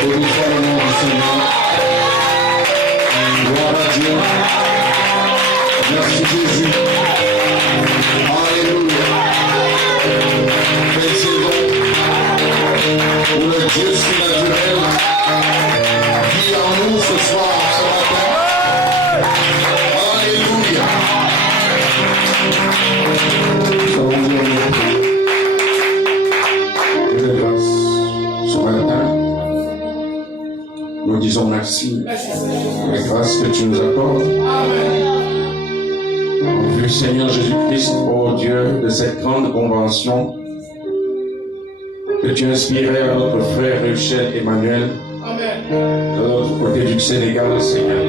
Glorifie le nom du Seigneur. Gloire à Dieu. Merci Jésus. Alléluia. Faites-le pour le Dieu surnaturel qui en nous ce soir, ce matin. Alléluia. Nous allons dire Dieu de grâce ce matin. Nous disons merci pour la grâce que tu nous accordes. En vue, Seigneur Jésus-Christ, ô Dieu, de cette grande convention que tu inspirais à notre frère Rachel Emmanuel, de l'autre côté du Sénégal, Seigneur.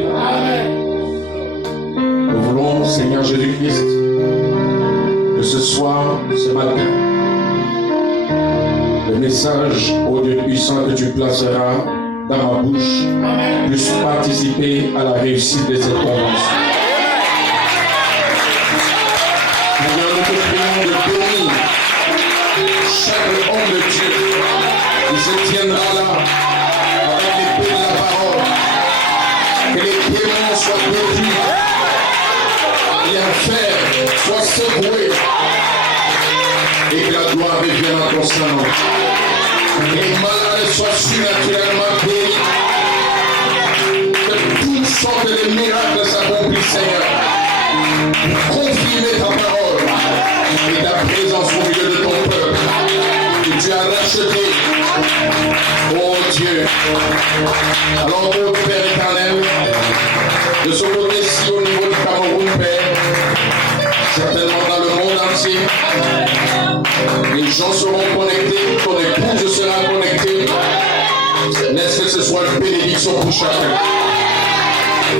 Nous voulons, Seigneur Jésus-Christ, que ce soir, ce matin, le message, ô Dieu puissant, que tu placeras dans ma bouche, puisse participer à la réussite de cette convention. Seigneur, nous te prions de bénir chaque homme de Dieu qui se tiendra là avec l'épée de la parole. Que les démons soient détruits, l'enfer soit secoué et que la gloire revienne en ton sein. Que les malades soient surnaturellement guéris. Que toutes sortes de miracles s'accomplissent, Seigneur. Confirmer ta parole et ta présence au milieu de ton peuple que tu as racheté, oh Dieu. Alors, ô Père éternel, de ce côté-ci au niveau du Cameroun, Père, certainement dans le monde entier, les gens seront connectés, ton épouse sera connectée. Laisse que ce soit une bénédiction pour chacun.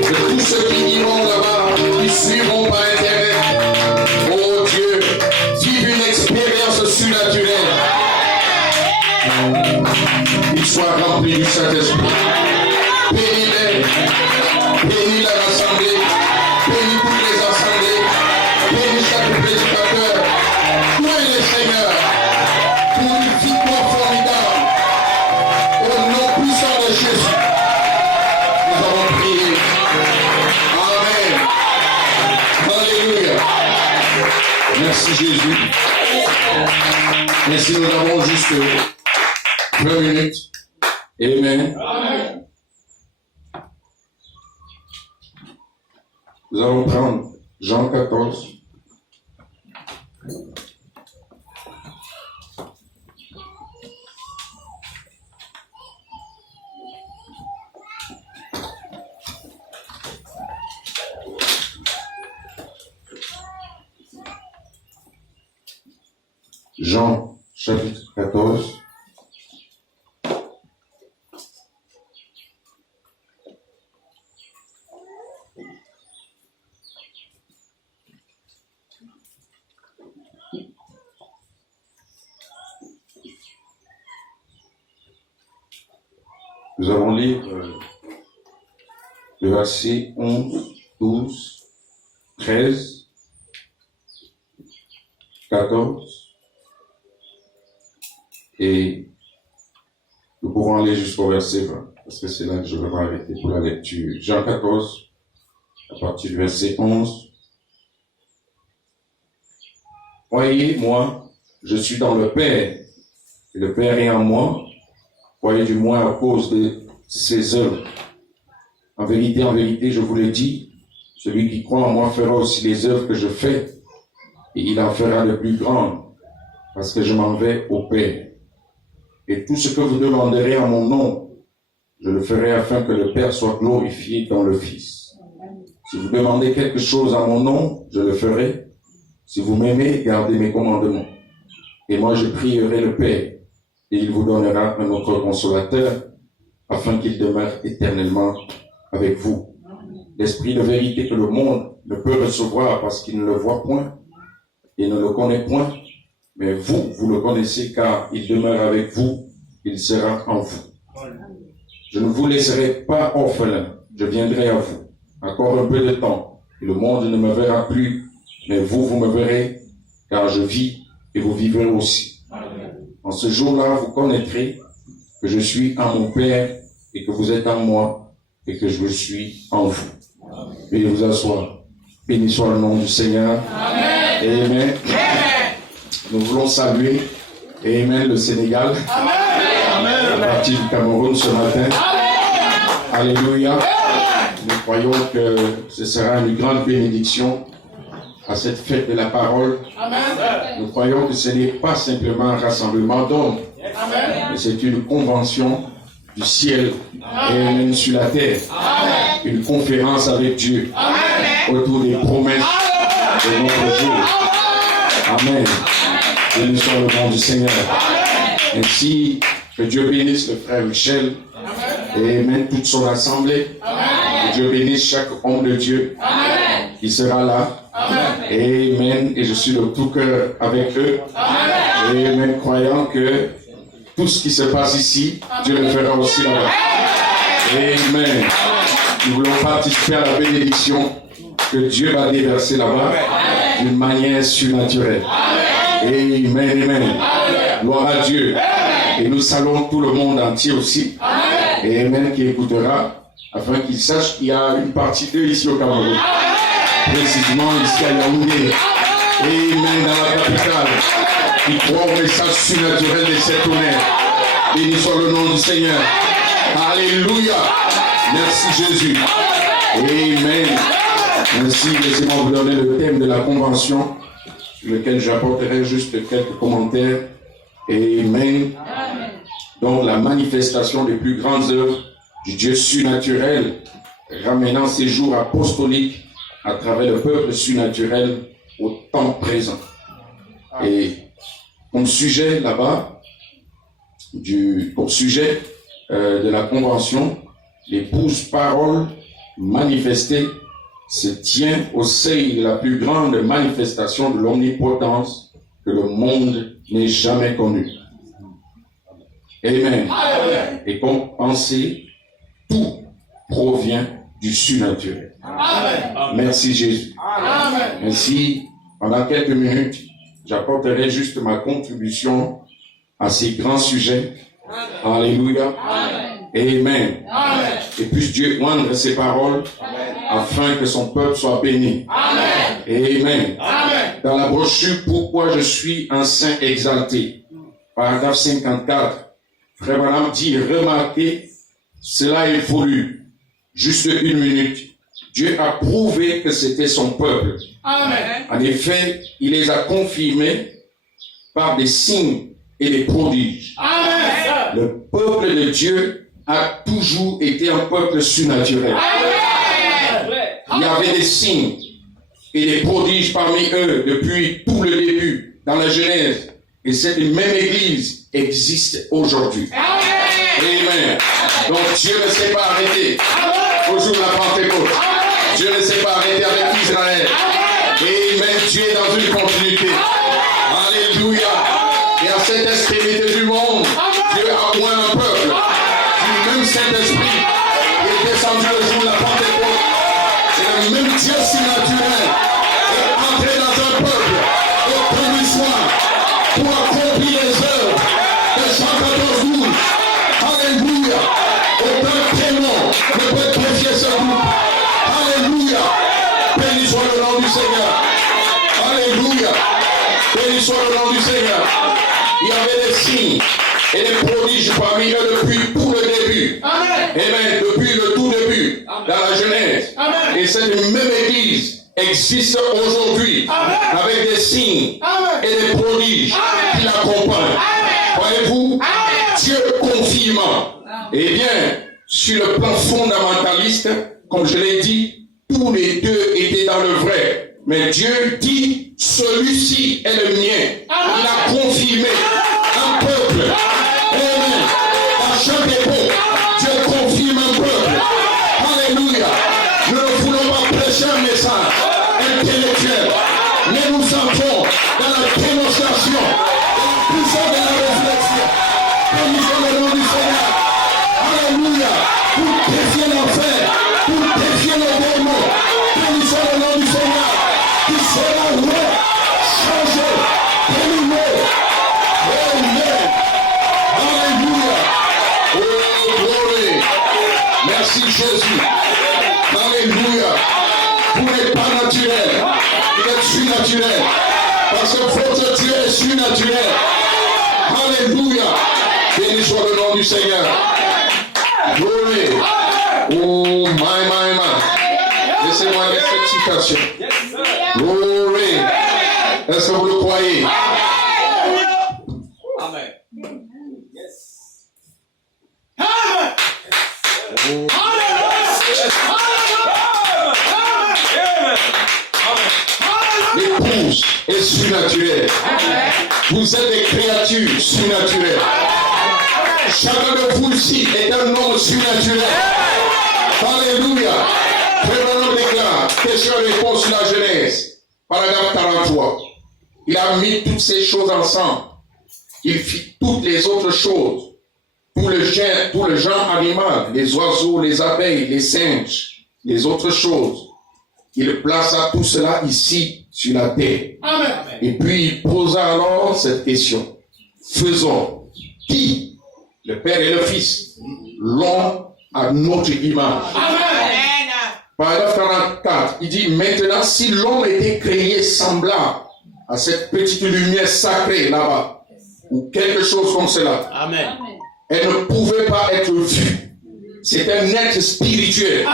Que tous ceux qui iront là-bas, qui suivront par Internet, oh Dieu, vivent une expérience surnaturelle. Ils soient remplis du Saint-Esprit. Bénis-les, bénis la rassemblée, bénis toutes les assemblées, bénis chaque prédicateur. Louez le Seigneur pour une victoire formidable. Au nom puissant de Jésus, nous avons prié. Amen. Alléluia. Merci Jésus. Merci, nous avons juste 20 minutes. Amen. Nous allons prendre Jean 14. Jean chapitre 14. Nous allons lire le verset 11, 12, 13, 14 et nous pouvons aller jusqu'au verset 20 parce que c'est là que je vais m'arrêter pour la lecture. Jean 14, à partir du verset 11. Voyez, moi, je suis dans le Père et le Père est en moi. Voyez du moins à cause de ses œuvres. En vérité, je vous le dis, celui qui croit en moi fera aussi les œuvres que je fais, et il en fera de plus grandes, parce que je m'en vais au Père. Et tout ce que vous demanderez en mon nom, je le ferai afin que le Père soit glorifié dans le Fils. Si vous demandez quelque chose en mon nom, je le ferai. Si vous m'aimez, gardez mes commandements. Et moi, je prierai le Père, et il vous donnera un autre consolateur, afin qu'il demeure éternellement avec vous. L'esprit de vérité que le monde ne peut recevoir parce qu'il ne le voit point et ne le connaît point, mais vous, vous le connaissez car il demeure avec vous, il sera en vous. Je ne vous laisserai pas orphelin, je viendrai à vous. Encore un peu de temps, et le monde ne me verra plus, mais vous, vous me verrez, car je vis et vous vivrez aussi. En ce jour-là, vous connaîtrez que je suis en mon Père et que vous êtes en moi et que je suis en vous. Veuillez vous asseoir. Béni soit le nom du Seigneur. Amen. Amen. Nous voulons saluer, Amen, le Sénégal. Amen. La partie du Cameroun ce matin. Amen. Alléluia. Nous croyons que ce sera une grande bénédiction à cette fête de la parole. Amen. Nous croyons que ce n'est pas simplement un rassemblement d'hommes, mais c'est une convention du ciel et même sur la terre. Amen. Une conférence avec Dieu. Amen. Autour des promesses de notre jour. Amen. Béni soit le nom du Seigneur. Amen. Ainsi, que Dieu bénisse le frère Michel. Amen. Et même toute son assemblée. Amen. Que Dieu bénisse chaque homme de Dieu. Amen. Qui sera là. Amen. Amen. Et je suis de tout cœur avec eux. Amen. Et même croyant que tout ce qui se passe ici, Dieu le fera aussi là-bas. Amen. Nous voulons participer à la bénédiction que Dieu va déverser là-bas d'une manière surnaturelle. Amen. Amen. Gloire à Dieu. Et nous saluons tout le monde entier aussi. Et Amen qui écoutera, afin qu'il sache qu'il y a une partie d'eux ici au Cameroun. Précisément ici à Yaoundé. Amen dans la capitale. Qui croit au message surnaturel de cet honneur. Béni soit le nom du Seigneur. Alléluia. Merci Jésus. Amen. Ainsi, laissez-moi vous donner le thème de la convention, sur lequel j'apporterai juste quelques commentaires. Amen. Donc, la manifestation des plus grandes œuvres du Dieu surnaturel, ramenant ses jours apostoliques à travers le peuple surnaturel au temps présent. Et comme sujet là-bas, comme sujet de la convention, l'épouse parole manifestée se tient au seuil de la plus grande manifestation de l'omnipotence que le monde n'ait jamais connue. Amen. Amen. Et comme pensée, tout provient du surnaturel. Amen. Merci Jésus. Amen. Ainsi, pendant quelques minutes, j'apporterai juste ma contribution à ces grands sujets. Amen. Alléluia. Amen. Amen. Amen. Et puisse Dieu rendre ses paroles. Amen. Afin que son peuple soit béni. Amen. Amen. Amen. Dans la brochure Pourquoi je suis un saint exalté, paragraphe 54, Frère Branham dit, remarquez, cela évolue. Juste une minute. Dieu a prouvé que c'était son peuple. Amen. En effet, il les a confirmés par des signes et des prodiges. Amen. Le peuple de Dieu a toujours été un peuple surnaturel. Amen. Il y avait des signes et des prodiges parmi eux depuis tout le début, dans la Genèse. Et cette même église existe aujourd'hui. Amen. Donc Dieu ne s'est pas arrêté au jour de la Pentecôte. Dieu ne s'est pas arrêté avec Israël. Amen. Dieu est dans une continuité. Alléluia. Et à cette extrémité du monde, Dieu a moins un peuple. Du même Saint-Esprit qui est descendu le jour de la Pentecôte. C'est le même Dieu surnaturel qui est entré dans un peuple au premier soir pour accomplir les œuvres de Jean 14, 12. Alléluia. Aucun témoin ne peut confier ce groupe. Alléluia. Béni soit le nom du Seigneur. Alléluia. Béni soit le nom du Seigneur. Il y avait des signes et des prodiges parmi eux depuis tout le début. Amen. Amen. Depuis le tout début, dans la Genèse. Amen. Et cette même église existe aujourd'hui. Amen. Avec des signes. Amen. Et des prodiges. Amen. Qui l'accompagnent. Voyez-vous, Dieu confirmant. Eh bien, sur le plan fondamentaliste, comme je l'ai dit, tous les deux étaient dans le vrai. Mais Dieu dit, celui-ci est le mien. Il a confirmé un peuple. Amen. À chaque époque, Dieu confirme un peuple. Alléluia. Nous ne voulons pas prêcher un message intellectuel, mais nous entrons dans la démonstration de la puissance de la résurrection. Béni soit le nom du Seigneur. Alléluia. Pour défier l'enfer, pour défier le démon. Béni soit le nom du Seigneur. Qui sera roi, changé, éliminé. Amen. Alléluia. Merci Jésus. Alléluia. Vous n'êtes pas naturel. Vous êtes surnaturel. Parce que votre Dieu est surnaturel. Alléluia. Béni soit le nom du Seigneur. Glory. Oh, my. Laissez-moi lire cette citation. Glory. Est-ce que vous le croyez? Amen. Yes. Amen. L'épouse est surnaturelle. Vous êtes des créatures surnaturelles. Chacun de vous ici est un homme surnaturel. Alléluia. Frère déclare, question-réponse sur la Genèse, paragraphe 43. Il a mis toutes ces choses ensemble. Il fit toutes les autres choses. Tout le genre animal, les oiseaux, les abeilles, les singes, les autres choses. Il plaça tout cela ici sur la terre. Amen. Et puis il posa alors cette question. Faisons qui, le Père et le Fils, l'ont à notre image. Amen. Paragraphe 44, il dit maintenant si l'homme était créé semblable à cette petite lumière sacrée là-bas, ou quelque chose comme cela, Amen. elle ne pouvait pas être vue. C'est un être spirituel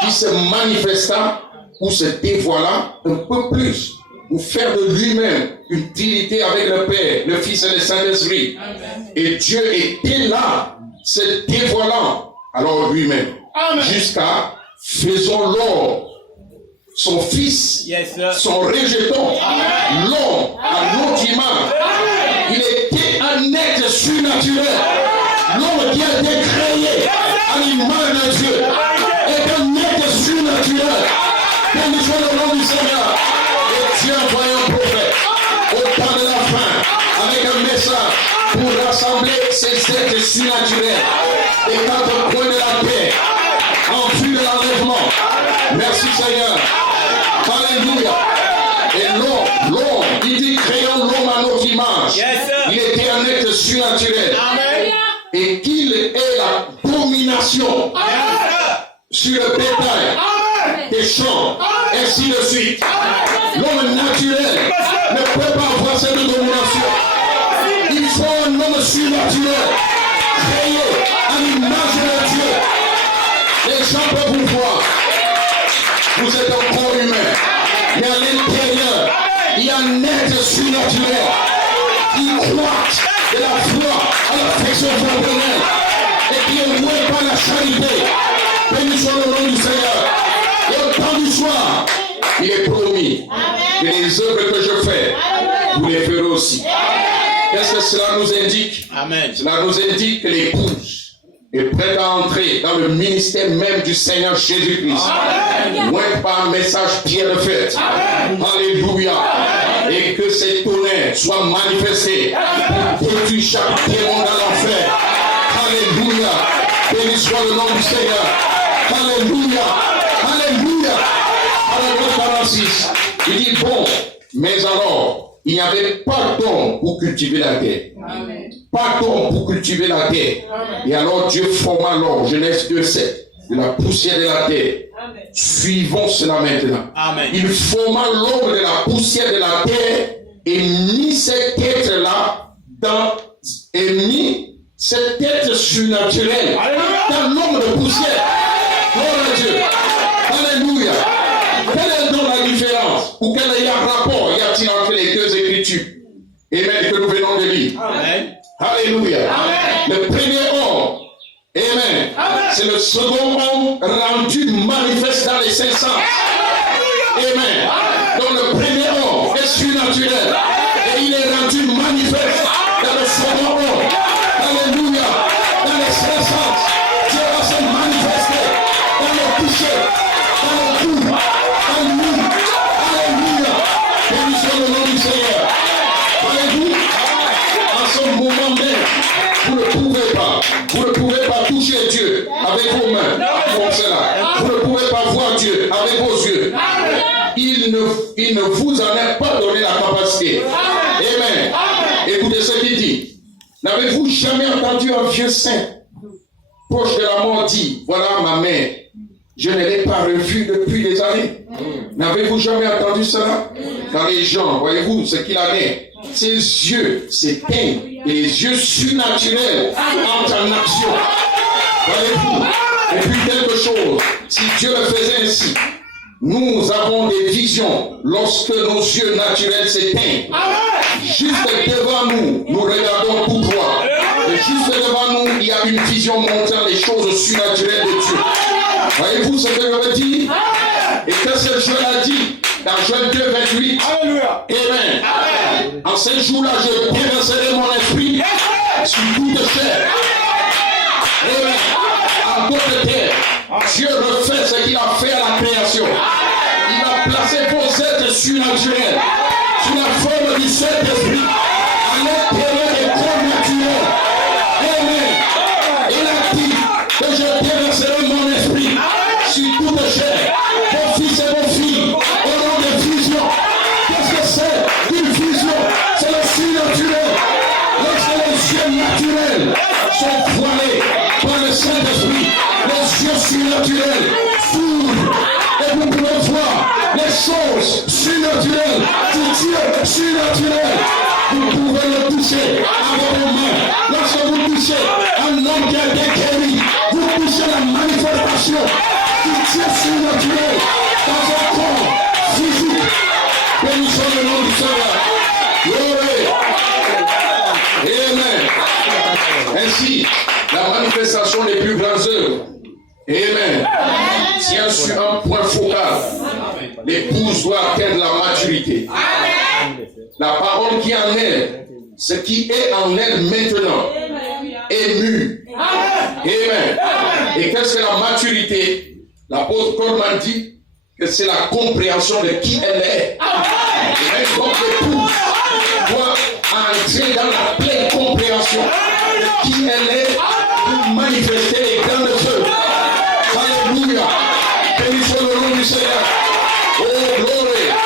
qui se manifesta ou se dévoila un peu plus pour faire de lui-même une trinité avec le Père, le Fils et le Saint-Esprit. Et Dieu était là, se dévoilant alors lui-même, jusqu'à faisons l'homme, son Fils, son rejeton, l'homme à notre image. Il était un être surnaturel. L'homme qui a été créé à l'image de Dieu est un être surnaturel. Béni soit le nom du Seigneur. Et Dieu envoie un prophète au temps de la fin avec un message pour rassembler ces êtres surnaturels et quatre coins de la terre en vue de l'enlèvement. Merci Seigneur. Alléluia. Et l'homme, il dit créons l'homme à notre image. Il était un être surnaturel. Et qu'il ait la domination sur le bétail des champs, ainsi de suite. L'homme naturel ne peut pas avoir cette domination. Il faut un homme surnaturel, créé à l'image de Dieu. Les gens peuvent vous voir. Vous êtes un corps humain. Mais à l'intérieur, il y a un être surnaturel qui croit de la foi à l'affection fraternelle et qui est loué par la charité. Béni soit le nom du Seigneur. Et au temps du soir, il est promis que les œuvres que je fais, vous les ferez aussi. Qu'est-ce que cela nous indique? Amen. Cela nous indique que l'épouse est prête à entrer dans le ministère même du Seigneur Jésus-Christ. Loin par un message bien fait. Alléluia. Et que ces tonnerres soient manifestés pour détruire chaque démon dans l'enfer. Alléluia. Béni soit le nom du Seigneur. Alléluia. Alléluia. Paragraphe 46. Il dit bon, mais alors, il n'y avait pas d'homme pour cultiver la terre. Amen. Pas d'homme pour cultiver la terre. Et alors Dieu forma l'homme, Genèse 2:7, de la poussière de la terre. Amen. Suivons cela maintenant. Amen. Il forma l'homme de la poussière de la terre et mit cet être-là cet être surnaturel dans l'homme de poussière. Gloire à Dieu. Alléluia. Quelle est donc la différence? Ou quel rapport y a-t-il entre les deux écritures? Amen, que nous venons de lire. Amen. Alléluia. Le premier homme, amen, c'est le second homme rendu manifeste dans les cinq sens. Amen. Donc le premier homme est surnaturel et il est rendu manifeste dans le second homme. Alléluia. Dans les cinq sens, Dieu va se manifester dans le toucher, dans le cou, dans le mou. Alléluia. Béni soit le nom du Seigneur. Alléluia. En ce moment même, vous ne pouvez pas toucher Dieu avec vos mains comme cela. Vous ne pouvez pas voir Dieu avec vos yeux. Il ne vous en a pas donné la capacité. Amen. Écoutez ce qu'il dit. N'avez-vous jamais entendu un vieux saint proche de la mort dit, voilà ma mère, je ne l'ai pas revue depuis des années. N'avez-vous jamais entendu cela? Car les gens, voyez-vous, ce qu'il en est, ses yeux s'éteignent et les yeux surnaturels entrent en action. Voyez-vous? Et puis quelque chose, si Dieu le faisait ainsi, nous avons des visions lorsque nos yeux naturels s'éteignent. Juste devant nous, nous regardons tout droit. Et juste devant nous, il y a une vision montrant les choses surnaturelles de Dieu. Voyez-vous ce que je veux dire? Et qu'est-ce que Joël a dit dans Joël 2, 28? Alléluia. Amen. En ce jour-là, je déverserai mon esprit sur toute chair. Amen. En toute terre, Dieu refait ce qu'il a fait à la création. Il a placé vos êtres surnaturels sous la forme du Saint-Esprit à l'intérieur des corps naturels. Amen. Il a dit que je déverserai mon esprit sur toute chair, vos fils et vos filles, au nom de fusion. Qu'est-ce que c'est une fusion? C'est le surnaturel. Lorsque les yeux naturels sont voilés par le Saint-Esprit, les yeux surnaturels s'ouvrent et vous pouvez voir les choses surnaturelles du Dieu surnaturel. Vous pouvez le toucher avec vos mains. Lorsque vous touchez un homme qui a été guéri, vous touchez la manifestation du Dieu surnaturel dans votre corps physique. Béni soit le nom du Seigneur. Gloire. Amen. Ainsi, la manifestation des plus grandes œuvres, amen, tient sur un point focal. L'épouse doit atteindre la maturité. La parole qui est en elle, ce qui est en elle maintenant, est mu. Amen. Et qu'est-ce que la maturité? L'apôtre Paul m'a dit que c'est la compréhension de qui elle est. Et même comme l'épouse doit entrer dans la pleine compréhension de qui elle est pour manifester les grands feux. Alléluia. Béni soit le nom du Seigneur. Oh, gloire.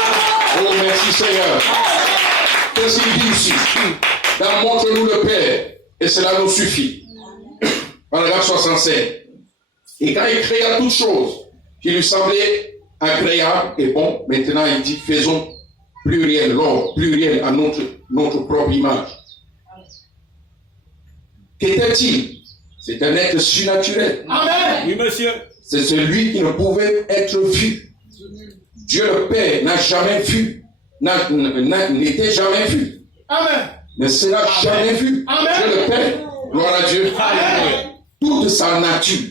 Oh, merci Seigneur. Qu'est-ce qu'il dit ici? Montre-nous le Père, et cela nous suffit. Paragraphe 67. Et quand il créa toutes choses qui lui semblaient agréables et bon, maintenant il dit faisons pluriel, l'homme, pluriel à notre propre image. Qu'était-il? C'est un être surnaturel. Amen. Oui, monsieur. C'est celui qui ne pouvait être vu. Dieu le Père n'a jamais vu, n'était jamais vu. Amen. Ne sera jamais vu. Amen. Dieu le Père, gloire à Dieu. Amen. Toute sa nature.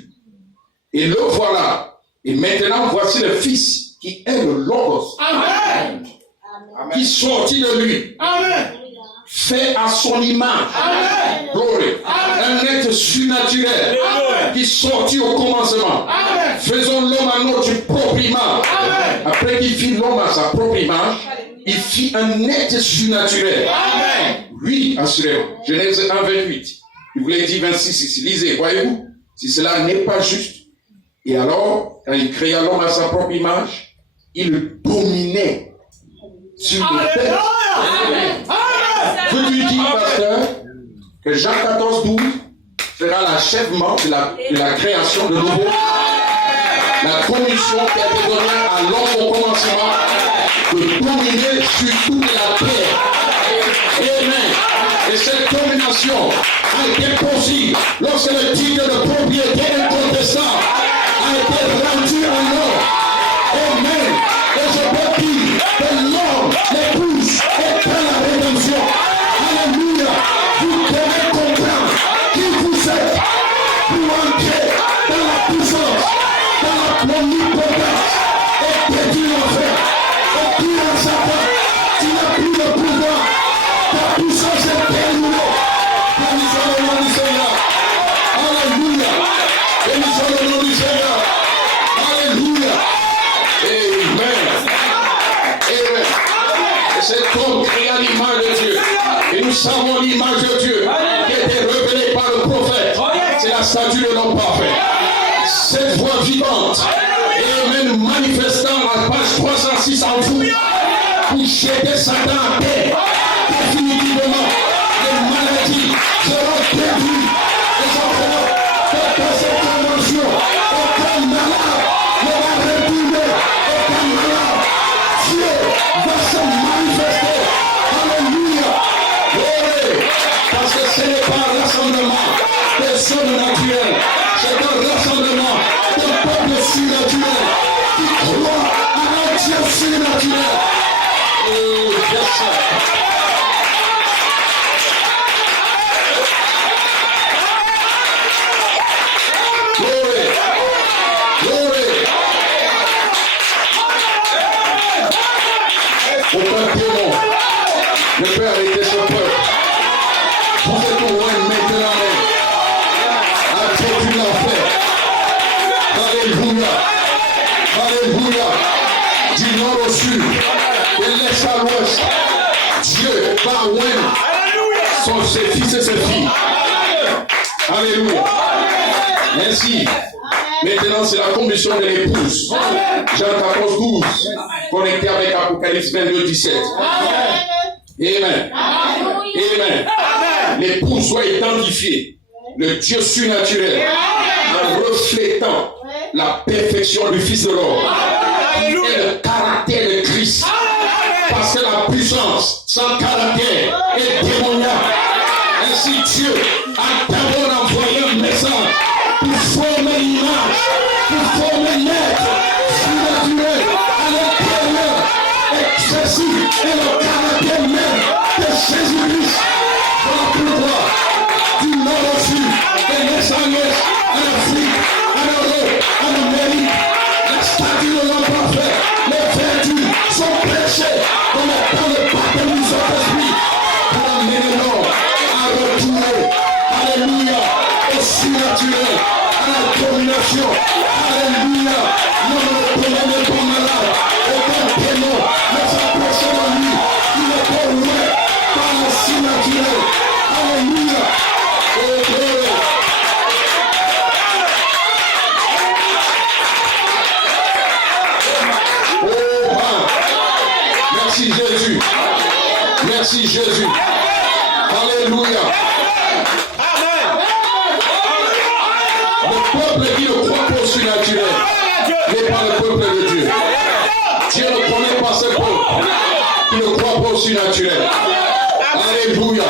Et le voilà. Et maintenant, voici le Fils qui est le Logos. Amen. Qui sortit de lui. Amen. Fait à son image. Amen. Gloire. Un être surnaturel. Amen. Qui sortit au commencement. Amen. Faisons l'homme à notre propre image. Amen. Après qu'il fit l'homme à sa propre image, il fit un être surnaturel. Amen. Oui, assurément. Genèse 1, 28. Il voulait dire 26 ici. Lisez, voyez-vous, si cela n'est pas juste. Et alors, quand il créa l'homme à sa propre image, il dominait sur les terres. Veux-tu dire, pasteur, que Jean 14, 12 sera l'achèvement de la création de nouveau? La commission qui a été donnée à l'homme au commencement de dominer sur toute la terre. Amen. Et cette domination a été possible lorsque le titre de propriété incontestable a été rendu en l'homme. Amen. Et je peux dire que l'homme, l'épouse, est dans la rédemption. Alléluia. Vous devez comprendre qui vous êtes pour entrer dans la puissance, dans la omnipotence et détruire l'enfer. Et dire à Satan, tu n'as plus le pouvoir. Ta puissance est terminée. Béni soit le nom du Seigneur. Alléluia. Béni soit le nom du Seigneur. Alléluia. Amen. Amen. Et cet homme créé à l'image de Dieu. Et nous savons l'image de Dieu qui a été révélée par le prophète. C'est la statue de l'homme parfait. Cette voix vivante. Amen. Manifestant la page 306 en vous. Pour jeter Satan à terre. Définitivement, les maladies seront détruites. Les enfants, Parce que ce n'est pas un rassemblement des hommes naturels. C'est un rassemblement d'un peuple surnaturel qui croit à un Dieu surnaturel. Oh, yes, sir. Glory. Glory. Aucun démon ne peut arrêter ce peuple. Vous êtes au loin maintenant. À Dieu tu l'as fait. Alléluia. Alléluia. Du nord au sud, de l'est à l'ouest, Dieu va loin ses fils et ses filles. Alléluia. Merci. Maintenant, c'est la commission de l'épouse. Jean 14, 12. Connecté avec Apocalypse 22, 17. Amen. Amen. L'épouse soit identifiée. Le Dieu surnaturel. En reflétant la perfection du Fils de l'homme. Et le caractère de Christ. Parce que la puissance sans caractère est démoniaque. Ainsi Dieu a d'abord envoyé un message pour former l'image, pour former l'être surnaturel à l'intérieur, excessif et le caractère même de Jésus-Christ. Voilà pourquoi, du nord au sud, de l'est à l'ouest, en Afrique, en Europe, en Amérique, la statue de l'homme parfait, les vertus sont prêchées dans le baptême du Saint-Esprit pour amener l'homme à retourner, alléluia, au surnaturel, à la domination, alléluia. Non, le problème n'est pas malade, aucun démon ne s'approche de lui, il est pas loin par le surnaturel, alléluia. Oh, glory. Merci Jésus. Merci Jésus. Alléluia. Le peuple qui ne croit pas au surnaturel n'est pas le peuple de Dieu. Dieu ne connaît pas ce peuple qui ne croit pas au surnaturel. Alléluia.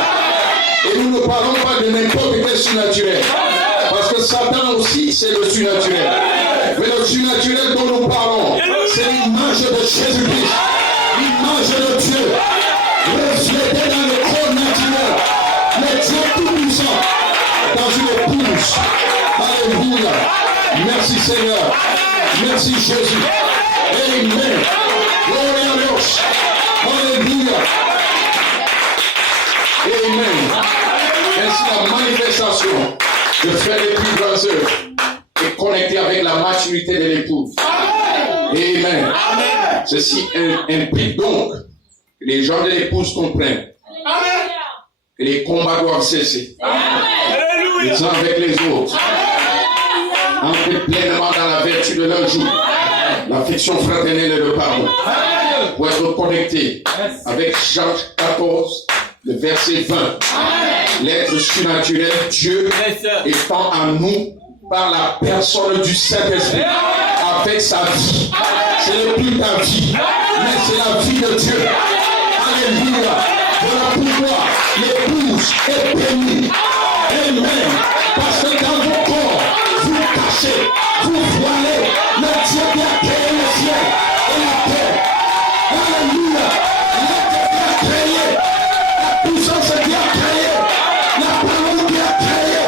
Et nous ne parlons pas de n'importe quel surnaturel. Parce que Satan aussi, c'est le surnaturel. Mais le surnaturel dont nous parlons, c'est l'image de Jésus-Christ. L'image de Dieu, reflétée dans le corps naturel, le Dieu tout-puissant, dans une épouse. Alléluia. Merci Seigneur. Merci Jésus. Amen. Gloria a Dios. Alléluia. Amen. Ainsi la manifestation de faire les plus grandes œuvres est connectée avec la maturité de l'épouse. Amen. Ceci implique donc que les gens de l'épouse comprennent que les combats doivent cesser. Les uns avec les autres. Entrez pleinement dans la vertu de leur jour. L'affection fraternelle et le pardon. Pour être connecté avec Jean 14, le verset 20. L'être surnaturel, Dieu, étant en nous par la personne du Saint-Esprit, avec sa vie. Ce n'est plus ta vie, mais c'est la vie de Dieu. Alléluia. Voilà pourquoi l'épouse est bénie. Amen. Parce que dans vos corps, vous cachez, vous voilez le Dieu qui a créé le ciel et la terre. Alléluia. L'être qui a créé, la puissance qui a créé, la parole qui a créé,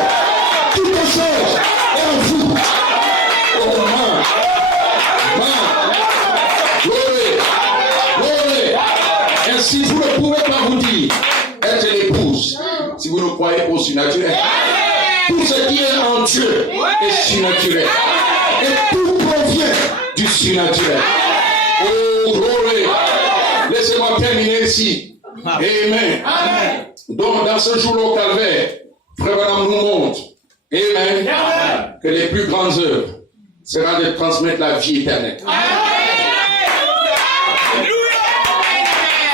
toutes choses est en vous. Oh man. Glory. Glory. Ainsi, vous ne pouvez pas vous dire être l'épouse si vous ne croyez pas au surnaturel. Tout ce qui est en Dieu est surnaturel. Et tout provient du surnaturel. Oh, glory. Laissez-moi terminer ici. Amen. Donc, dans ce jour au calvaire, Frère Branham nous montre, Amen, que les plus grandes œuvres sera de transmettre la vie éternelle.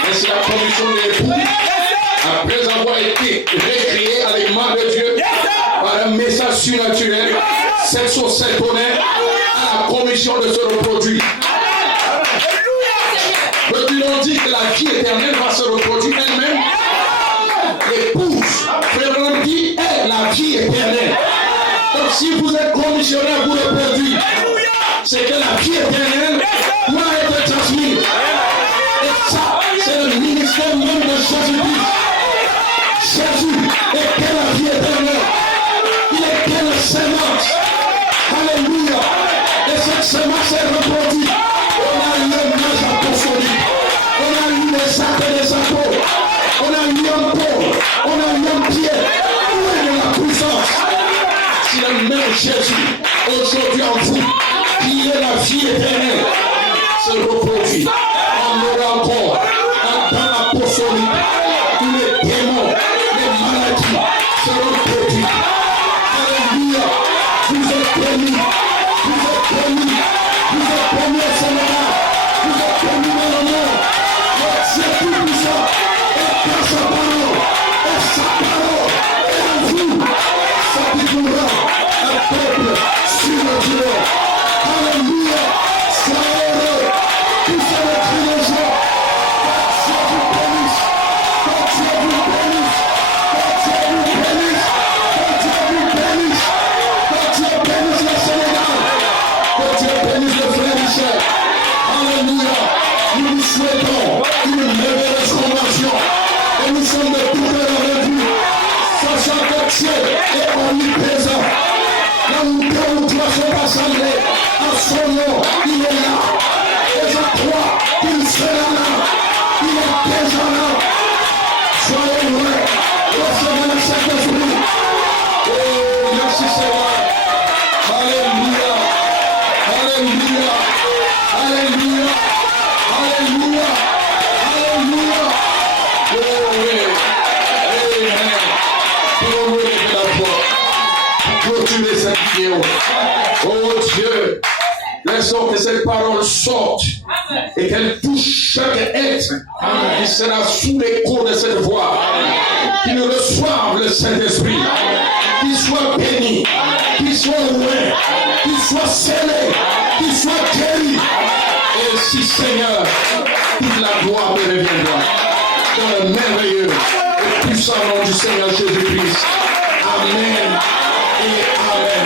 Ainsi, la commission de l'époux, après avoir été récréée à l'image de Dieu, par un message surnaturel, 7 sur 7 honnête, à la commission de se reproduire. Veux-tu donc dire que la vie éternelle va se reproduire elle-même? L'épouse, frère vie éternelle. Donc si vous êtes commissionnaire pour le produit, c'est que la vie éternelle doit être transmise. Et ça, c'est le ministère même de Jésus-Christ. Jésus était la vie éternelle. Il était la sémence. Alléluia. Et cette sémence est reproduite. On a eu un âge apostolique. On a eu les actes des apôtres. On a eu un Paul. On a eu un Pierre. Où est de la puissance? Si le même Jésus, aujourd'hui en vous, qui est la vie éternelle, se reproduit, on aura encore un temps apostolique où les démons, les maladies seront produits. Alléluia. Vous êtes bénis. Vous êtes bénis. Vous êtes bénis au Sénégal. Vous êtes bénis dans le monde. Le Dieu tout-puissant est dans sa parole. Et sa parole est en vous. Ça découvre un peuple sur le Dieu. Alléluia. Soyez heureux. Poussez le cri de joie. Que Dieu vous bénisse. Que Dieu vous bénisse. Que Dieu vous bénisse. Que Dieu vous bénisse. Que Dieu bénisse le Sénégal. Que Dieu bénisse le frère Michel. Alléluia. Nous vous souhaitons une merveilleuse conversion. Et nous sommes de tout cœur avec vous. Sachant que Dieu est omniprésent. Là où deux ou trois sont rassemblés, en son nom, il est là. Et je crois qu'il sera là. Il est déjà là. Soyez heureux. Recevez le Saint-Esprit. Oh, merci Seigneur. Alléluia. Alléluia. Alléluia. Alléluia. Alléluia. Oh oui. Amen. Pour nous lever la voix. Clôturer cette vidéo. Oh Dieu. Laissons que cette parole sorte et qu'elle touche chaque être qui sera sous l'écho de cette voix. Qu'il reçoive le Saint-Esprit. Qu'il soit béni. Qu'il soit loin. Qu'il soit scellé. Qu'il soit guéri. Et si Seigneur, toute la gloire me reviendra. Dans le merveilleux et puissant nom du Seigneur Jésus-Christ. Amen et Amen.